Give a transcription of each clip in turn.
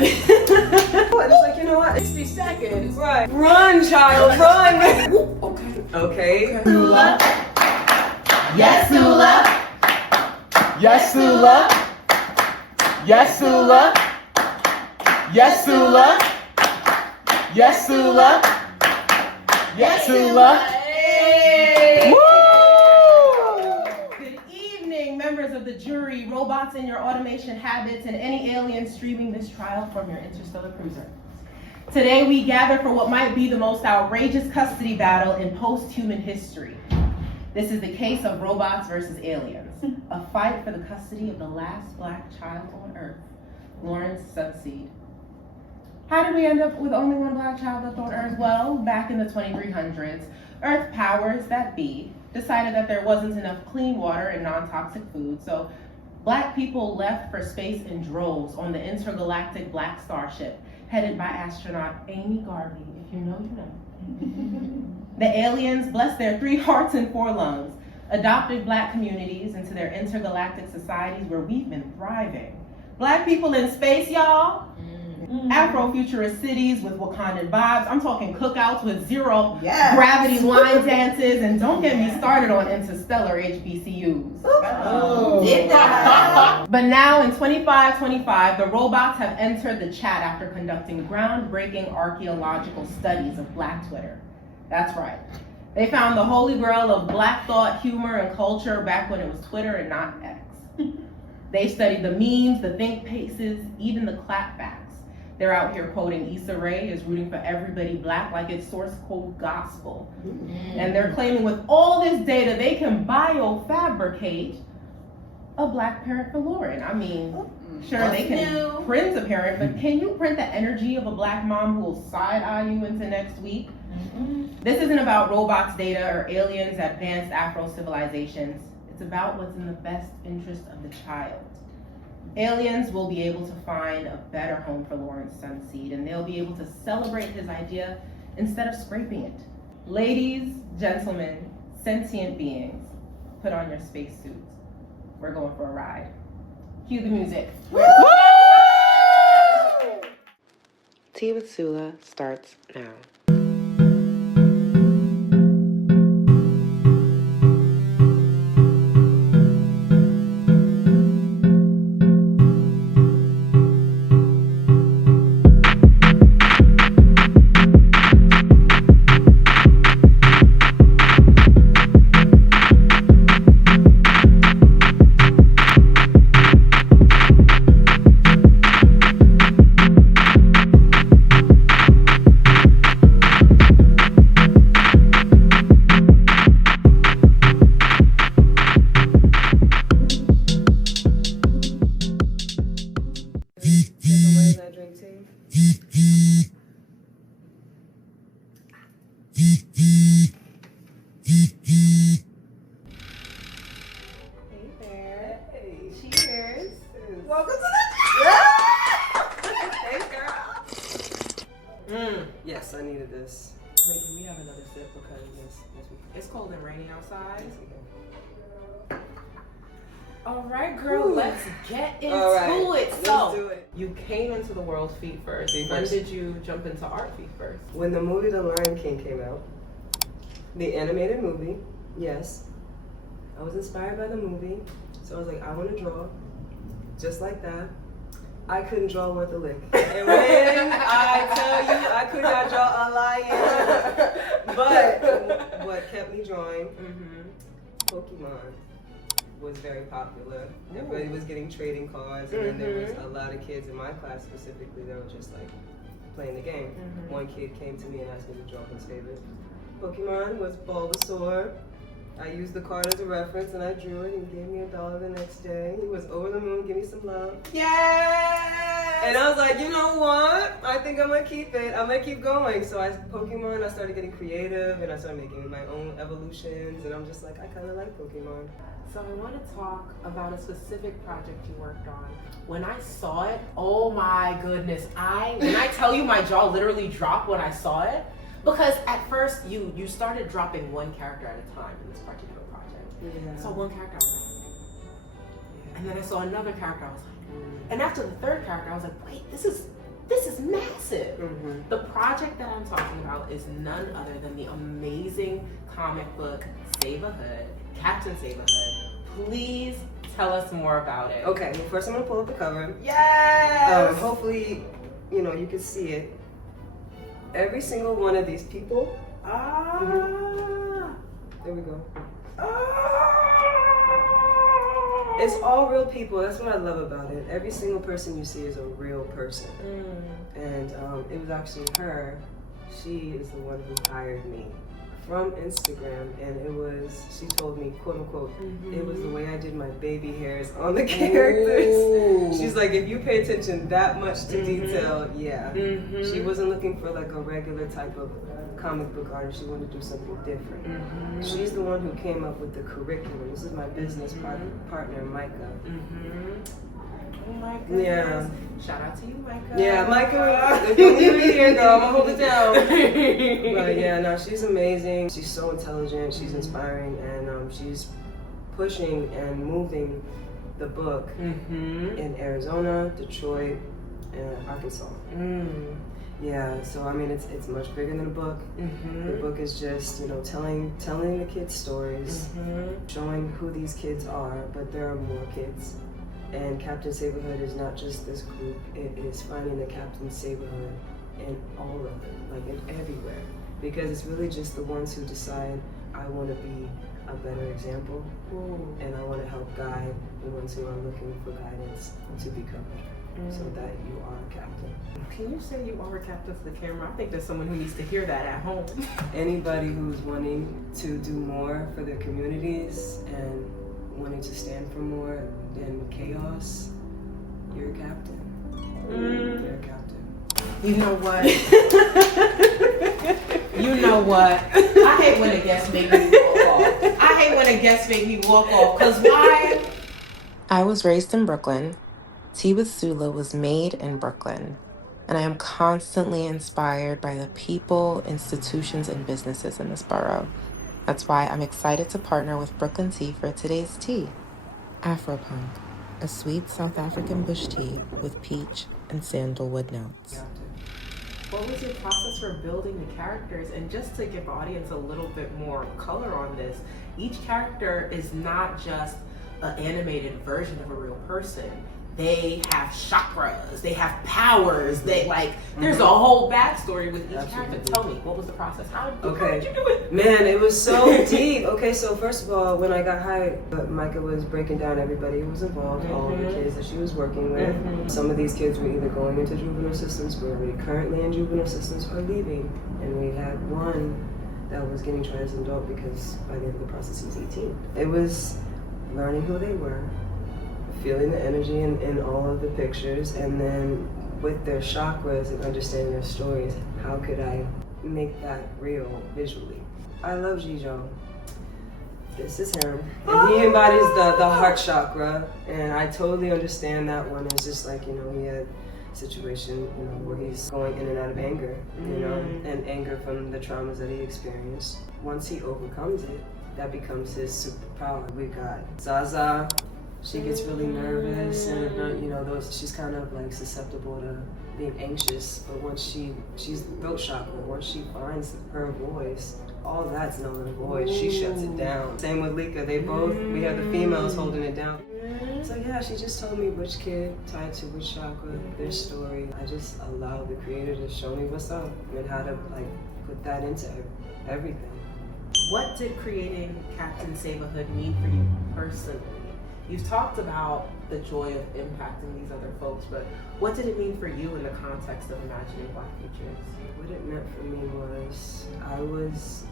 like, it's like, you know what? 60 seconds. Right. Run, child, run. Okay. Sula. Yes, Sula. Yes, Sula. Yes, Sula. Yes, Sula. Yes, Sula. Yes, Sula. Good evening, members of the jury, robots in your automation habits, and any aliens streaming this trial from your interstellar cruiser. Today we gather for what might be the most outrageous custody battle in post-human history. This is the case of robots versus aliens, a fight for the custody of the last black child on Earth, Lawrence Sunseed. How did we end up with only one black child left on Earth? Well, back in the 2300s, Earth powers that be decided that there wasn't enough clean water and non-toxic food, so black people left for space in droves on the intergalactic Black Starship, headed by astronaut Amy Garvey. If you know, you know. The aliens, bless their 3 hearts and 4 lungs, adopted black communities into their intergalactic societies where we've been thriving. Black people in space, y'all. Afrofuturist cities with Wakandan vibes. I'm talking cookouts with zero gravity line dances, and don't get me started on interstellar HBCUs. But now in 2525, the robots have entered the chat after conducting groundbreaking archaeological studies of Black Twitter. That's right. They found the holy grail of Black thought, humor, and culture back when it was Twitter and not X. They studied the memes, the think pieces, even the clapbacks. They're out here quoting Issa Rae as rooting for everybody black like it's source code gospel. And they're claiming with all this data, they can biofabricate a black parent for Lauren. I mean, sure, they can print a parent, but can you print the energy of a black mom who will side-eye you into next week? This isn't about robots, data, or aliens, advanced Afro civilizations. It's about what's in the best interest of the child. Aliens will be able to find a better home for Lawrence Sunseed, and they'll be able to celebrate his idea instead of scraping it. Ladies, gentlemen, sentient beings, put on your spacesuits. We're going for a ride. Cue the music. Tea with Sula starts now. Welcome to the Thanks, girl. Yes, I needed this. Wait, can we have another sip because it's cold and rainy outside? All right, girl, let's get into it. Let's do it. You came into the world feet first. When did you jump into art feet first? When the movie The Lion King came out, the animated movie, yes, I was inspired by the movie, so I was like, I want to draw just like that. I couldn't draw worth a lick. And when I tell you I could not draw a lion, but what kept me drawing, Pokemon was very popular. Everybody was getting trading cards, and then there was a lot of kids in my class specifically that were just like playing the game. One kid came to me and asked me to draw his favorite Pokemon was Bulbasaur. I used the card as a reference and I drew it and he gave me $1 the next day. He was over the moon, give me some love. Yes! And I was like, you know what? I think I'm gonna keep it. I'm gonna keep going. So I started getting creative and I started making my own evolutions, and I'm just like, I kinda like Pokemon. So I want to talk about a specific project you worked on. When I saw it, oh my goodness. When I tell you my jaw literally dropped when I saw it, because at first you started dropping one character at a time in this particular project. Yeah. So one character, I was like, and then I saw another character, I was like, and after the third character, I was like, wait, this is This is massive. Mm-hmm. The project that I'm talking about is none other than the amazing comic book Save a Hood, Captain Save a Hood. Please tell us more about it. Okay, well, first I'm gonna pull up the cover. Yes! Hopefully, you know, you can see it. Every single one of these people. There we go. It's all real people. That's what I love about it. Every single person you see is a real person. And it was actually her. She is the one who hired me from Instagram, and she told me, quote unquote, it was the way I did my baby hairs on the characters. Ooh. She's like, if you pay attention that much to detail, yeah. She wasn't looking for like a regular type of comic book artist. She wanted to do something different. She's the one who came up with the curriculum. This is my business partner, Micah. Oh my goodness. Yeah. Shout out to you, Micah. Yeah, Micah, don't leave me here, girl. I'm gonna hold it down. But yeah, no, she's amazing. She's so intelligent. She's inspiring, and she's pushing and moving the book in Arizona, Detroit, and Arkansas. Yeah, so I mean, it's much bigger than a book. The book is just, you know, telling the kids stories, showing who these kids are, but there are more kids. And Captain Saberhood is not just this group, it is finding the Captain Saberhood in all of it, like in everywhere. Because it's really just the ones who decide, I want to be a better example, and I want to help guide the ones who are looking for guidance to become better, so that you are a captain. Can you say you are a captain to the camera? I think there's someone who needs to hear that at home. Anybody who's wanting to do more for their communities and wanting to stand for more than chaos, you're a captain. You're a captain. You know what? You know what? I hate when a guest make me walk off. I hate when a guest make me walk off. Cause why? I was raised in Brooklyn. Tea with Sula was made in Brooklyn. And I am constantly inspired by the people, institutions, and businesses in this borough. That's why I'm excited to partner with Brooklyn Tea for today's tea. Afropunk, a sweet South African bush tea with peach and sandalwood notes. What was your process for building the characters? And just to give the audience a little bit more color on this, each character is not just an animated version of a real person. They have chakras, they have powers, there's a whole backstory with each character. Tell me, what was the process? How did you do it? Man, it was so deep. Okay, so first of all, when I got hired, Micah was breaking down everybody who was involved, all the kids that she was working with. Some of these kids were either going into juvenile systems, were already currently in juvenile systems, or leaving. And we had one that was getting tried as an adult because by the end of the process he was 18. It was learning who they were, feeling the energy in all of the pictures, and then with their chakras and understanding their stories, how could I make that real visually? I love Jijo. This is him. And he embodies the heart chakra, and I totally understand that one. It's just like, you know, he had a situation, you know, where he's going in and out of anger, you know, and anger from the traumas that he experienced. Once he overcomes it, that becomes his superpower. We got Zaza. She gets really nervous, and you know, she's kind of like susceptible to being anxious. But once she's throat chakra, once she finds her voice, all that's null and void. She shuts it down. Same with Lika. We have the females holding it down. So yeah, she just told me which kid tied to which chakra, their story. I just allowed the creator to show me what's up and how to like put that into everything. What did creating Captain Saberhood mean for you personally? You've talked about the joy of impacting these other folks, but what did it mean for you in the context of imagining Black futures? What it meant for me was I was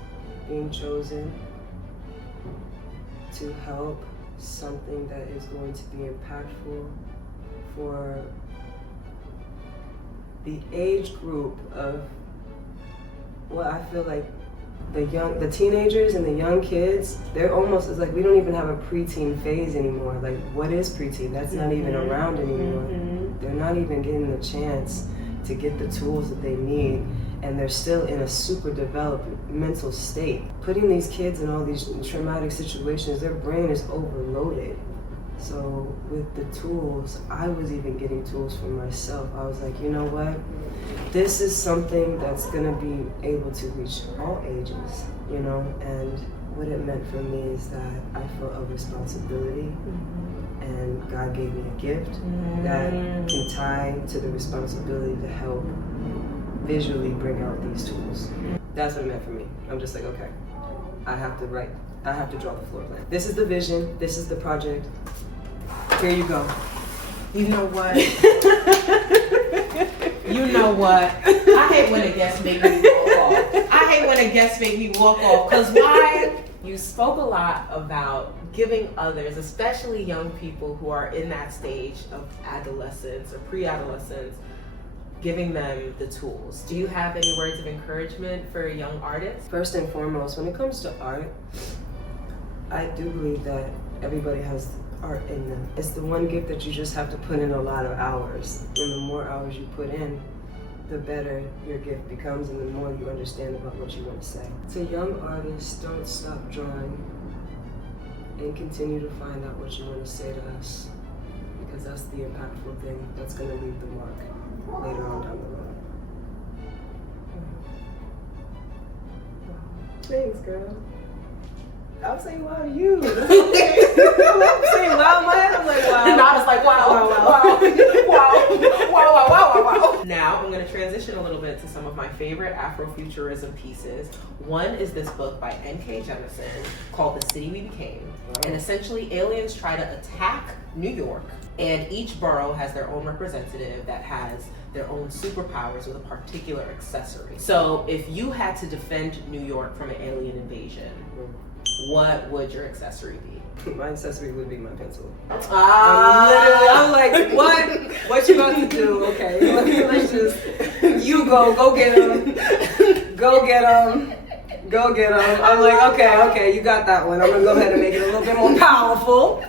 being chosen to help something that is going to be impactful for the age group of what I feel like the teenagers and the young kids, they're almost, it's like we don't even have a preteen phase anymore. Like, what is preteen? That's not even around anymore. They're not even getting the chance to get the tools that they need, and they're still in a super developed mental state. Putting these kids in all these traumatic situations, their brain is overloaded. So with the tools, I was even getting tools for myself. I was like, you know what? This is something that's gonna be able to reach all ages, you know? And what it meant for me is that I felt a responsibility, and God gave me a gift that can tie to the responsibility to help visually bring out these tools. That's what it meant for me. I'm just like, okay, I have to draw the floor plan. This is the vision, this is the project. Here you go. You know what? You know what? I hate when a guest make me walk off. I hate when a guest make me walk off. Because why? You spoke a lot about giving others, especially young people who are in that stage of adolescence or pre-adolescence, giving them the tools. Do you have any words of encouragement for young artists? First and foremost, when it comes to art, I do believe that everybody has art in them. It's the one gift that you just have to put in a lot of hours. And the more hours you put in, the better your gift becomes and the more you understand about what you want to say. To young artists, don't stop drawing and continue to find out what you want to say to us, because that's the impactful thing that's going to leave the mark later on down the road. Thanks, girl. I'm saying wow to you. I'm saying wow in my head. I'm like wow. And I was like, wow, Wow, wow, wow, wow, wow, wow, wow. Now I'm going to transition a little bit to some of my favorite Afrofuturism pieces. One is this book by N.K. Jemisin called The City We Became. Wow. And essentially aliens try to attack New York, and each borough has their own representative that has their own superpowers with a particular accessory. So if you had to defend New York from an alien invasion, what would your accessory be? My accessory would be my pencil. Ah, I'm like, what? What you about to do? Okay, let's just, you go get him. Go get him. Go get him. I'm like, okay, you got that one. I'm gonna go ahead and make it a little bit more powerful.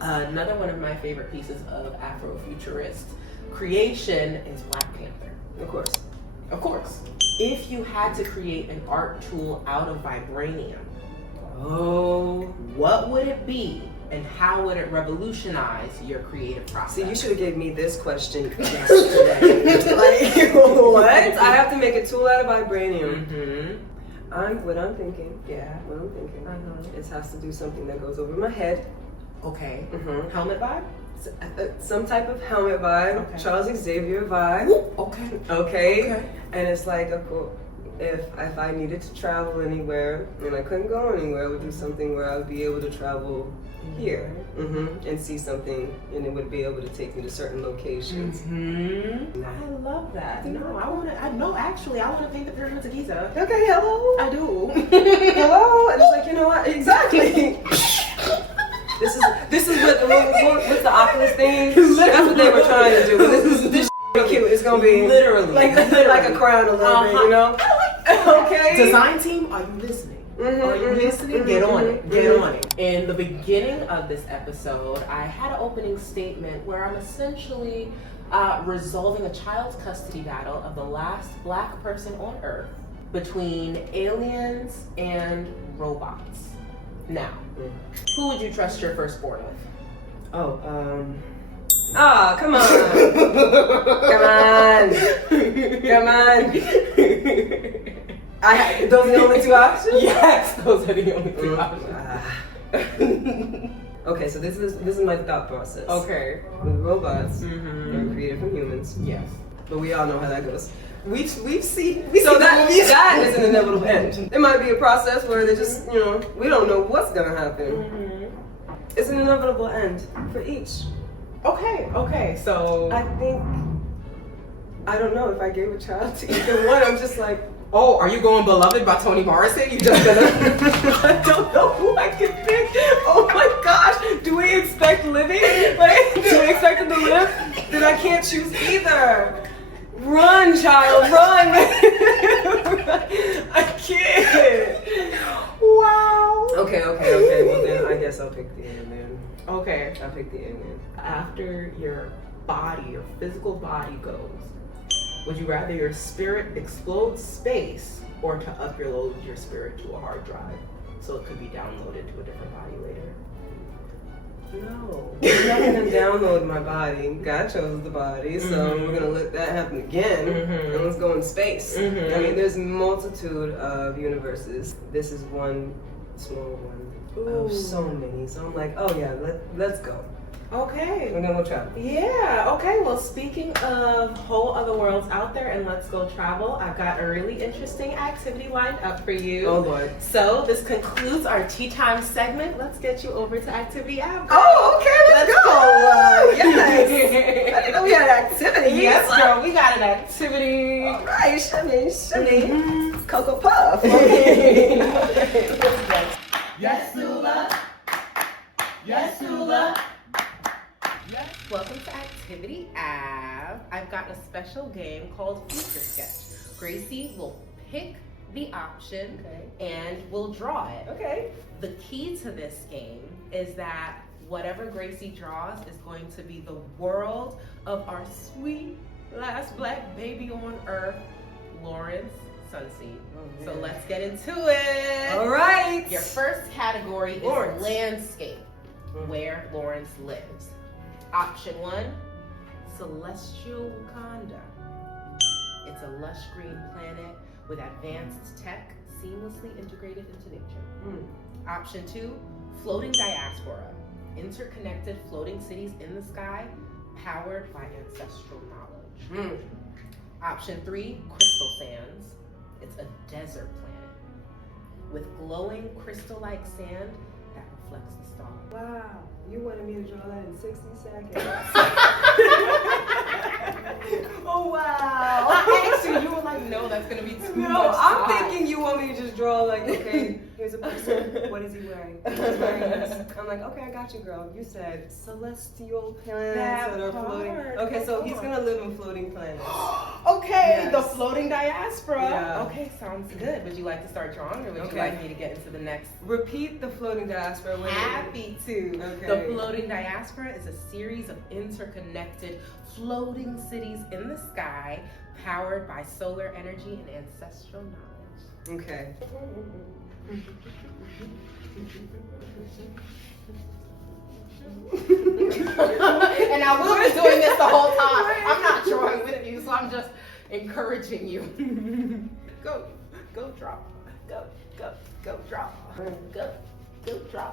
Another one of my favorite pieces of Afrofuturist creation is Black Panther. Of course. Of course. If you had to create an art tool out of vibranium, what would it be, and how would it revolutionize your creative process? See, you should have gave me this question yesterday. Like, what? I have to make a tool out of vibranium. What I'm thinking. Yeah. What I'm thinking. It has to do something that goes over my head. Okay. Helmet vibe? Some type of helmet vibe. Okay. Charles Xavier vibe. Okay. Okay. And it's like if I needed to travel anywhere and I couldn't go anywhere, I would do something where I would be able to travel here and see something, and it would be able to take me to certain locations. I love that. No, I want to paint the pyramids of Giza. Okay, hello. I do. Hello. And it's like, you know what? Exactly. This is what's the Oculus thing? That's what they were trying to do. This be cute. It's gonna be literally like a crown a little bit, you know? Okay. Design team, are you listening? Are you listening? Get on it. Get on it. In the beginning of this episode, I had an opening statement where I'm essentially resolving a child's custody battle of the last Black person on Earth between aliens and robots. Now, who would you trust your firstborn with? Come on. Come on. Those are the only two options? Yes, those are the only two options. Okay, so this is my thought process. Okay. With robots, they're created from humans. Yes. But we all know how that goes. We've seen So that is an inevitable end. It might be a process where they just, we don't know what's gonna happen. It's an inevitable end for each. Okay, so I don't know if I gave a child to either one. I'm just like, oh, are you going Beloved by Toni Morrison? You just gonna I don't know who I can pick. Oh my gosh, do we expect living? Like, do we expect them to live? Then I can't choose either. Run, child, run! I can't. Wow. Okay. Well then, I guess I'll pick the alien. Okay. I'll pick the alien. After your physical body goes, would you rather your spirit explode space or to upload your spirit to a hard drive so it could be downloaded to a different body later? No. I'm not gonna download my body. God chose the body, so we're gonna let that happen again. And let's go in space. I mean, there's multitude of universes. This is one small one of so many. So I'm like, oh yeah, let's go. Okay. We're gonna go travel. Yeah, okay. Well, speaking of whole other worlds out there and let's go travel, I've got a really interesting activity lined up for you. Oh Lord. So this concludes our tea time segment. Let's get you over to activity app. Oh, okay, let's go. Yes. I didn't know we had activities. Yes, girl, we got an activity. All right, shimmy. Cocoa Puff. Yes, Sula. Yes, Sula. Welcome to Activity Ave. I've got a special game called Future Sketch. Gracie will pick the option and we'll draw it. Okay. The key to this game is that whatever Gracie draws is going to be the world of our sweet last black baby on earth, Lawrence Sunseed. Oh, So yeah. let's get into it. All right. Your first category is Lawrence. landscape, where Lawrence lives. Option 1, Celestial Wakanda. It's a lush green planet with advanced tech seamlessly integrated into nature. Option 2, Floating Diaspora. Interconnected floating cities in the sky powered by ancestral knowledge. Option 3, Crystal Sands. It's a desert planet with glowing crystal-like sand that reflects the stars. Wow. You wanted me to draw that in 60 seconds. Oh wow. Actually, you were like, no, that's gonna be too much. No, I'm time. thinking you want me to just draw like, okay, here's a person. What is he wearing? He's wearing this. I'm like, okay, I got you, girl. You said celestial planets that are floating. part. Okay, so he's gonna live in floating planets. Okay, Yes. the floating diaspora. Yeah. Okay, sounds good. Would you like to start drawing, or would you Okay. like me to get into the next? Repeat the floating diaspora. Happy to. Okay. The floating diaspora is a series of interconnected floating cities in the sky powered by solar energy and ancestral knowledge. Okay. And I will be doing this the whole time. I'm not drawing with you, so I'm just encouraging you. Go draw. Go draw. Go draw. Go draw.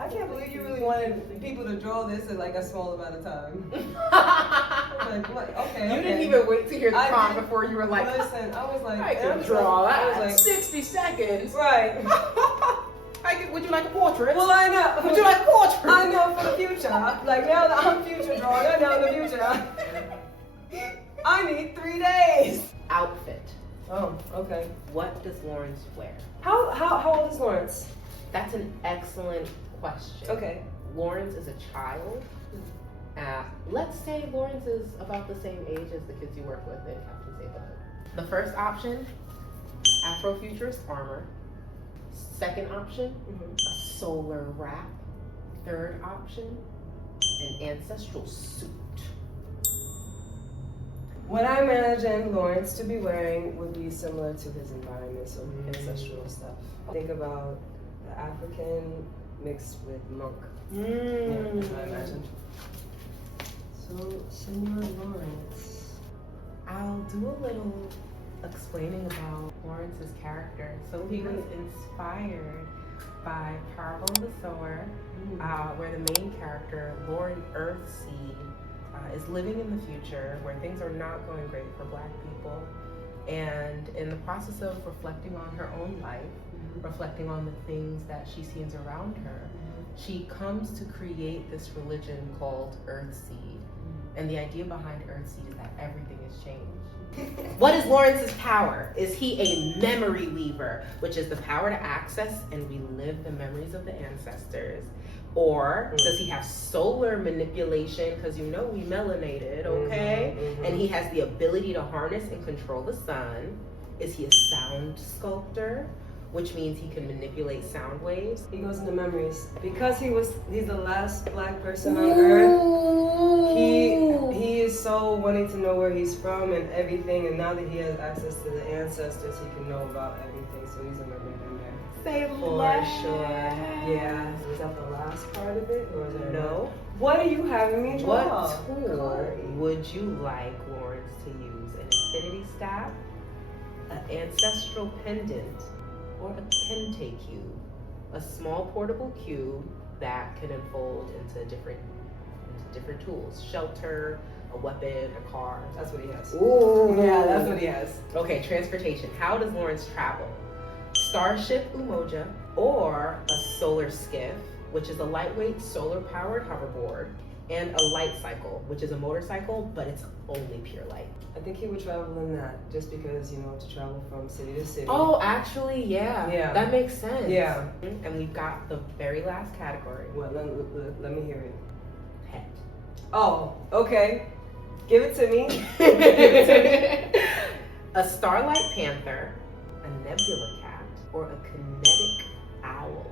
I can't believe you really wanted people to draw this in like a small amount of time. Like what? Okay. You didn't even wait to hear the I prompt didn't- before you were like, Listen, I was like, I and can was draw like- that. I was like, 60 seconds. right. Would you like a portrait? Well, I know. Would you like a portrait? I know for the future. Like now that I'm future drawing, I know in the future. I need 3 days. Outfit. Oh, okay. What does Lawrence wear? How old is Lawrence? That's an excellent question. Okay. Lawrence is a child. Let's say Lawrence is about the same age as the kids you work with in Captain Save the Hood. The first option, Afrofuturist armor. Second option, a solar wrap. Third option, an ancestral suit. What I imagine Lawrence to be wearing would be similar to his environment, so ancestral stuff. Think about the African mixed with monk. Yeah, that's what I imagine. So, Senor Lawrence. I'll do a little explaining about Lawrence's character. So he was inspired by Parable the Sower, where the main character, Lauren Earthseed, is living in the future where things are not going great for Black people. And in the process of reflecting on her own life, reflecting on the things that she sees around her, she comes to create this religion called Earthseed. And the idea behind Earthseed is that everything has changed. What is Lawrence's power? Is he a memory weaver, which is the power to access and relive the memories of the ancestors? Or does he have solar manipulation, because you know we melanated, okay? And he has the ability to harness and control the sun. Is he a sound sculptor? which means he can manipulate sound waves. He goes into memories. Because he's the last black person on earth, he is so wanting to know where he's from and everything, and now that he has access to the ancestors, he can know about everything, so he's a memory bender. Say For sure. Yeah. Was that the last part of it? Or is there No. What are you having me draw? What tool would you like Lawrence to use? An infinity staff, an ancestral pendant, or a kente cube? A small portable cube that can unfold into different tools. Shelter, a weapon, a car. That's what he has. Ooh. Yeah, that's what he has. Okay, transportation. How does Lawrence travel? Starship Umoja or a solar skiff, which is a lightweight solar-powered hoverboard, and a light cycle, which is a motorcycle, but it's only pure light. I think he would travel in that just because, to travel from city to city. Oh, actually, yeah. Yeah. That makes sense. Yeah. And we've got the very last category. Well, let me hear it. Pet. Oh, okay. Give it to me. A starlight panther, a nebula cat, or a kinetic owl.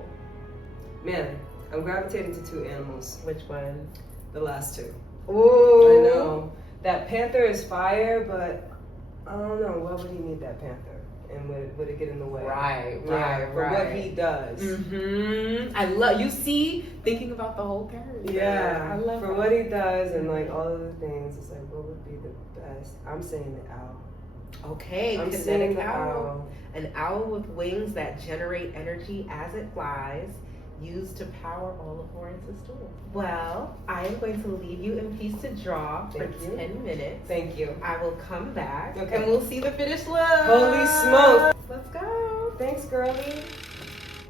Man, I'm gravitating to two animals. Which one? The last two. Ooh. I know. That panther is fire, but I don't know. Why would he need that panther? And would it get in the way? Right. For what he does. Mm-hmm. I love, you see, thinking about the whole character. Yeah. I love for that. what he does and all of the things. It's like, what would be the best? I'm saying the owl. Okay, I'm saying kinetic the owl. An owl with wings that generate energy as it flies, used to power all of Lawrence's tools. Well, I am going to leave you in peace to draw for Thank you. 10 minutes. Thank you. I will come back Okay. and we'll see the finished look. Holy smokes. Let's go. Thanks, girlie.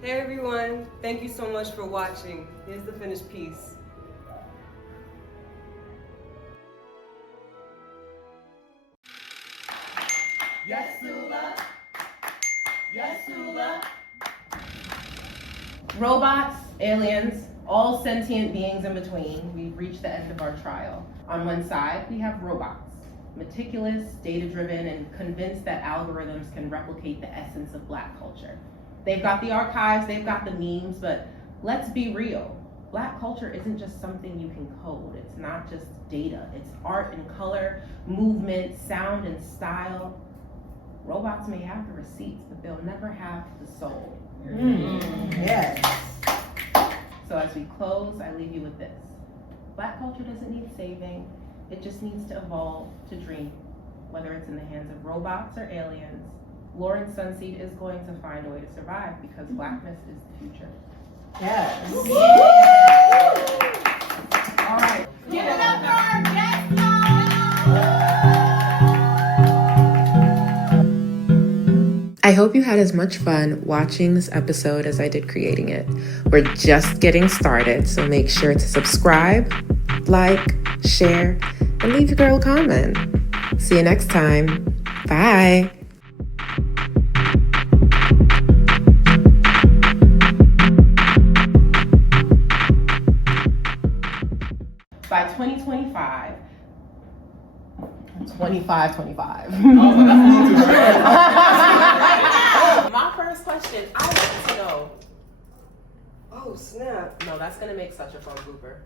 Hey, everyone. Thank you so much for watching. Here's the finished piece. Yes, Sula. Yes, Sula. Robots, aliens, all sentient beings in between, we've reached the end of our trial. On one side, we have robots, meticulous, data-driven, and convinced that algorithms can replicate the essence of Black culture. They've got the archives, they've got the memes, but let's be real. Black culture isn't just something you can code. It's not just data. It's art and color, movement, sound and style. Robots may have the receipts, but they'll never have the soul. Yes. So as we close, I leave you with this. Black culture doesn't need saving. It just needs to evolve to dream. Whether it's in the hands of robots or aliens, Lawrence Sunseed is going to find a way to survive because Blackness is the future. Yes. All right. Give it up for our guest. I hope you had as much fun watching this episode as I did creating it. We're just getting started, so make sure to subscribe, like, share, and leave your girl a comment. See you next time. Bye. By 2025, 25. My first question, I want to know. Oh, snap. No, that's gonna make such a fun blooper.